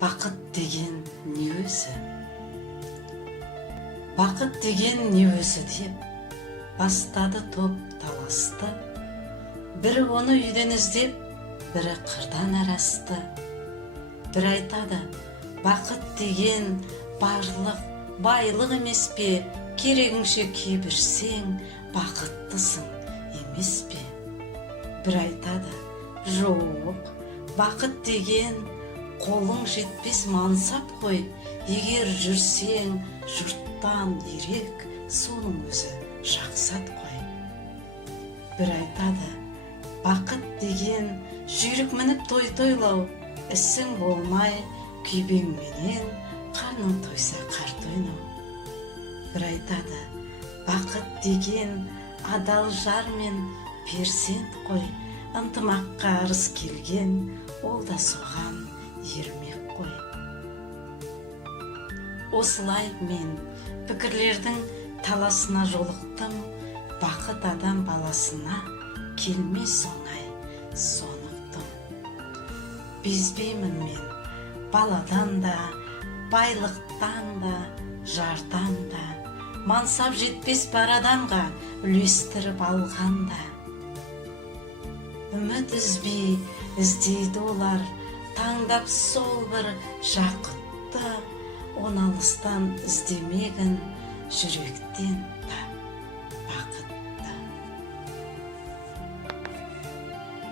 Бақыт деген не өзі? Бақыт деген не өзі деп бастады топ таласты. Бірі оны үйден іздеп, бірі қырдан арасты. Бір айтады, бақыт деген барлық байлық емес пе, керегіңше кейбірсең бақыттысың емес пе? Бір айтады, жоқ, бақыт деген қолың жетпес мансап қой, егер жүрсең жұрттан ерек, соның өзі жақсат қой. Бір айтады, бақыт деген жүйрік мініп той-тойлау, ісің болмай күйбеңменен қарның тойса қарт ойнау. Бір айтады, бақыт деген адал жар мен перзент қой, ынтымаққа арыз келген, ол да соған ермек қой. Осылай мен пікірлердің таласына жолықтым, бақыт адам баласына келмес оңай сонықты. Безбеймін мен баладан да, байлықтан да, жардан да, мансап жетпес бар адамға үлестіріп алғанда. Үміт үзбей іздейді олар, таңдап сол бір жақұтты, оны алыстан іздемегін, жүректен тап бақыт.